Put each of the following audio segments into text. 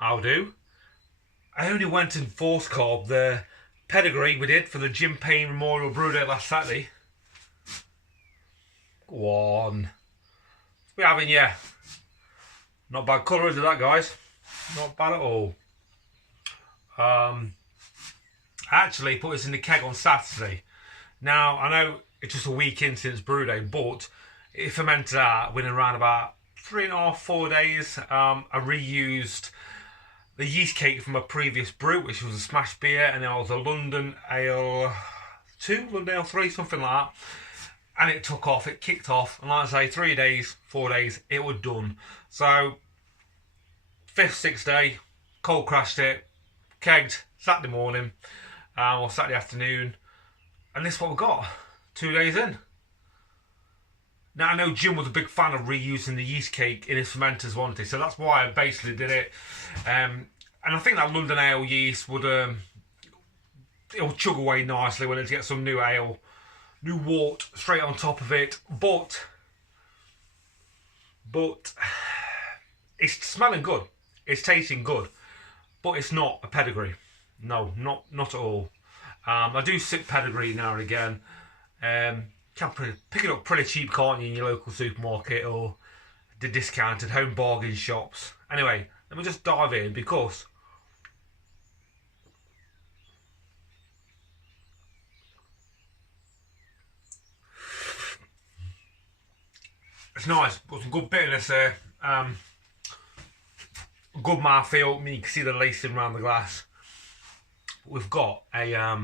I'll do. I only went and force carb the pedigree we did for the Jim Payne Memorial Brew Day last Saturday. Go on. We're having, yeah. Not bad colour, is it that, guys? Not bad at all. I actually put this in the keg on Saturday. Now, I know it's just a week in since brew day, but it fermented out within around about 3.5, 4 days. I reused the yeast cake from a previous brew, which was a smash beer, and then I was a London Ale 2, London Ale 3, something like that. And it took off, it kicked off, and like I say, 3 days, 4 days, it was done. So, 5th, 6th day, cold crashed it, kegged Saturday morning, or Saturday afternoon, and this is what we got, 2 days in. Now I know Jim was a big fan of reusing the yeast cake in his fermenters, wasn't he? So that's why I basically did it. And I think that London Ale yeast would, it'll chug away nicely when it gets some new ale, new wort straight on top of it. But it's smelling good, it's tasting good, but it's not a pedigree. No, not at all. I do sip pedigree now and again. Can pick it up pretty cheap, can't you, in your local supermarket or the discounted home bargain shops. Anyway, let me just dive in because it's nice. Got some good bitterness there. Good mouthfeel. I mean, you can see the lacing around the glass. We've got a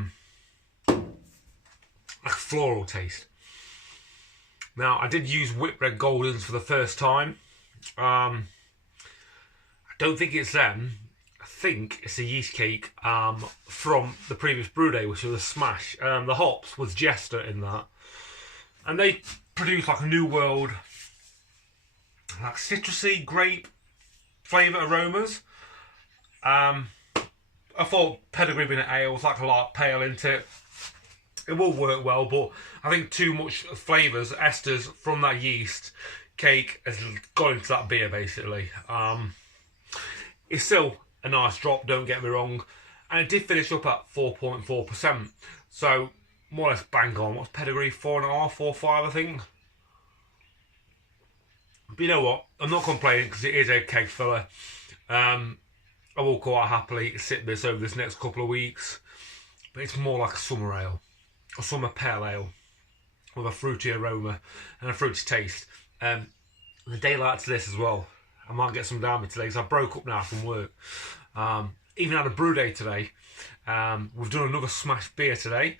floral taste. Now, I did use Whitbread Goldens for the first time. I don't think it's them. I think it's a yeast cake from the previous brew day, which was a smash. The hops was Jester in that. And they produce like a new world, like citrusy, grape flavour aromas. I thought pedigree being an ale was like a light pale, isn't it? It will work well, but I think too much flavours, esters from that yeast cake has got into that beer basically. It's still a nice drop, don't get me wrong, and it did finish up at 4.4%, so more or less bang on. What's pedigree? 4.5, 4.5, I think. But you know what? I'm not complaining because it is a keg filler. I will quite happily sip this over this next couple of weeks, but it's more like a summer ale, a summer pale ale with a fruity aroma and a fruity taste. And a day like this as well, I might get some down me today because I broke up now from work. Even had a brew day today. We've done another smash beer today.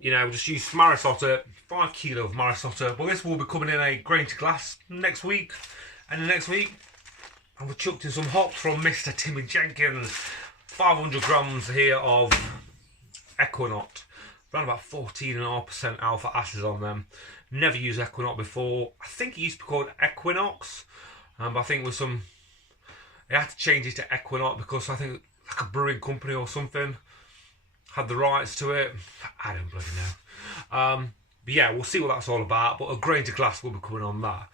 You know, just used Marisotta, 5 kilo of Marisotta, but this will be coming in a grain to glass next week, and the next week and we chucked in some hops from Mr. Timmy Jenkins, 500 grams here of Equinox, around about 14.5% alpha acids on them. Never used Equinox before. I think it used to be called Equinox, but I think with some, they had to change it to Equinox because I think like a brewing company or something had the rights to it. I don't bloody know. But yeah, we'll see what that's all about. But a grain to glass will be coming on that.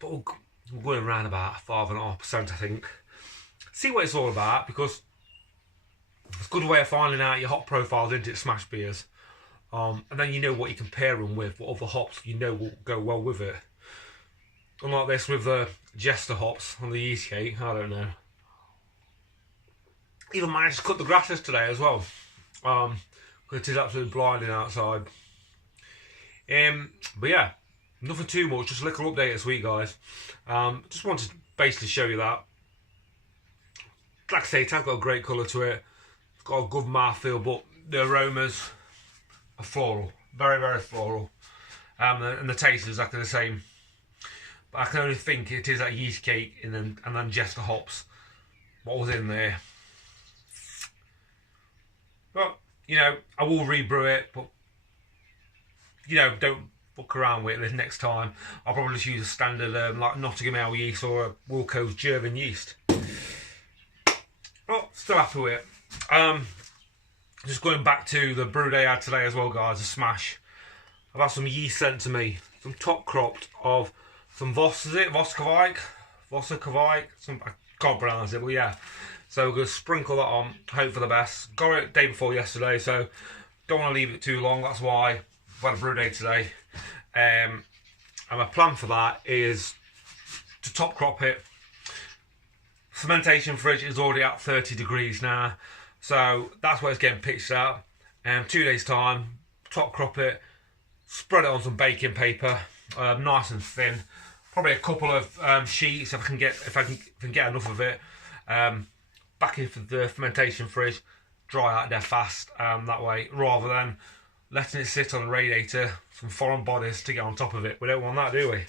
But we're going around about 5.5%, I think. See what it's all about, because it's a good way of finding out your hop profiles into smash beers. And then you know what you compare them with, what other hops you know will go well with it. Unlike this with the Jester hops on the yeast cake, I don't know. Even managed to cut the grasses today as well. Because it is absolutely blinding outside. But yeah, nothing too much, just a little update this week, guys. Just wanted to basically show you that. Like I say, it has got a great colour to it. It's got a good mouthfeel, but the aromas are floral. Very, very floral. And the taste is exactly the same. But I can only think it is that yeast cake and then Jester hops. What was in there? But, you know, I will rebrew it, but, you know, don't fuck around with it this next time. I'll probably just use a standard, like Nottingham Ale yeast or a Wilco's German yeast. Well, still happy with it. Just going back to the brew day I had today as well, guys, a smash. I've had some yeast sent to me, some top cropped of some Voss, is it? Voskovike? Vosikovic. I can't pronounce it, but yeah. So we're going to sprinkle that on, hope for the best. Got it the day before yesterday, so don't want to leave it too long. That's why I've had a brew day today. And my plan for that is to top crop it. Fermentation fridge is already at 30 degrees now, so that's where it's getting pitched at. 2 days time, top crop it, spread it on some baking paper, nice and thin. Probably a couple of sheets if I can get enough of it. Back into the fermentation fridge, dry out there fast. That way, rather than letting it sit on the radiator, some foreign bodies to get on top of it. We don't want that, do we?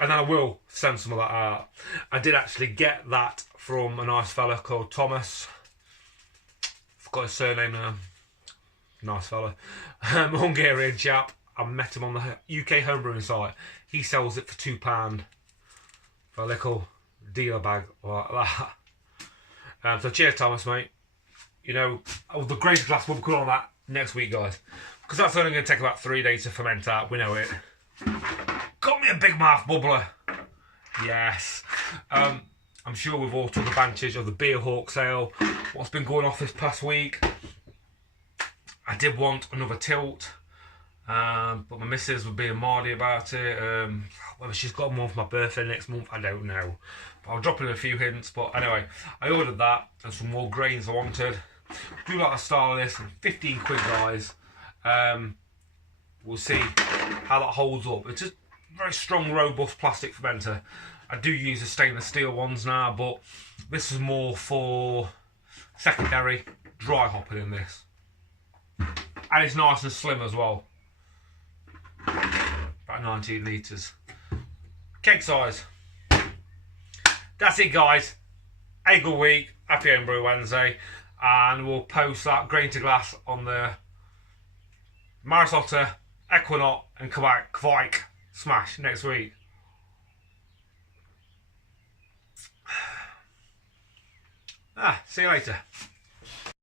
And then I will send some of that out. I did actually get that from a nice fella called Thomas. Forgot his surname now. Nice fella. Hungarian chap. I met him on the UK homebrewing site. He sells it for £2 for a little dealer bag like that. So cheers, Thomas, mate. You know, the greater glass will be on that next week, guys. Because that's only going to take about 3 days to ferment out. We know it. Got me a big mouth bubbler. Yes. I'm sure we've all took advantage of the Beer Hawk sale. What's been going off this past week. I did want another tilt. But my missus was being mardy about it. Whether she's got one for my birthday next month, I don't know. But I'll drop in a few hints. But anyway, I ordered that and some more grains I wanted. Do like the style of this. 15 quid, guys. We'll see how that holds up. It's a very strong, robust plastic fermenter. I do use the stainless steel ones now, but this is more for secondary dry hopping in this. And it's nice and slim as well. About 19 litres. Keg size. That's it, guys. A good week. Happy Homebrew Wednesday. And we'll post that grain to glass on the Maris Otter, Equinaut and Kvike smash next week. See you later.